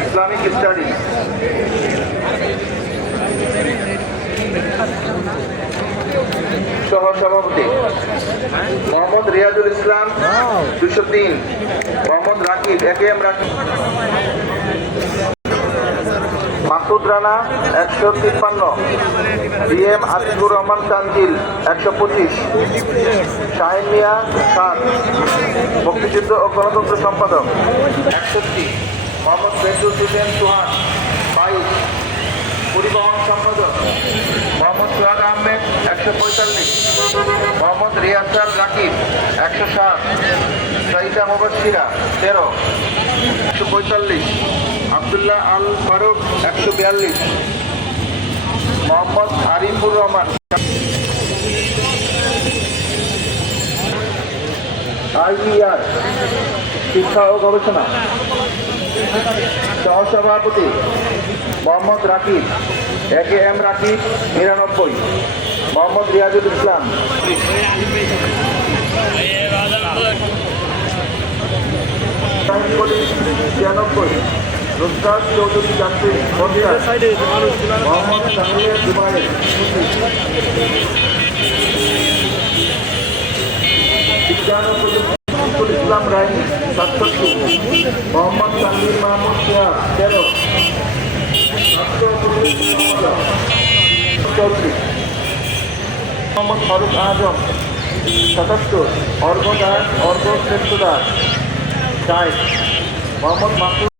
Islamic study সহসভাপতি মোহাম্মদ রিয়াজুল ইসলাম 203, Mohammad Rakib AKM Rakib, Masud Rana 153, BM Atikur Rahman Tanzil 125, Shahin মিয়া 7, মুক্তিযুদ্ধ ও গণতন্ত্র সম্পাদক 61, মোহাম্মদ বেজুল হোসেন সোহান 22, পরিবহন সম্পাদক মোহাম্মদ সোহাগ আহমেদ 145, মোহাম্মদ রিয়াসাল রাকিব 107, সাইদা মুবাশশিরা 13, 145, আব্দুল্লাহ আল ফারুক 142, মোহাম্মদ আরিফুর রহমান, IER শিক্ষা ও গবেষণা সহসভাপতি মোহাম্মদ রাকিব AKM রাকিব 99, মোহাম্মদ রিয়াজুল ইসলাম, ছিয়ানব্বই, রুস্তাদ চৌধুরী যাত্রী 50, মোহাম্মদ শাহরিয়ার জুবাইর 25, বিজ্ঞান ও প্রযুক্তি ইসলাম রাইনি 67, মোহাম্মদ তানভীর মাহমুদ সিয়াদ 13, মোহাম্মদ ফারুক আজম 77, অর্ঘ দাস অর্ঘ শ্রেষ্ঠ দাস 60, মোহাম্মদ মাসুদ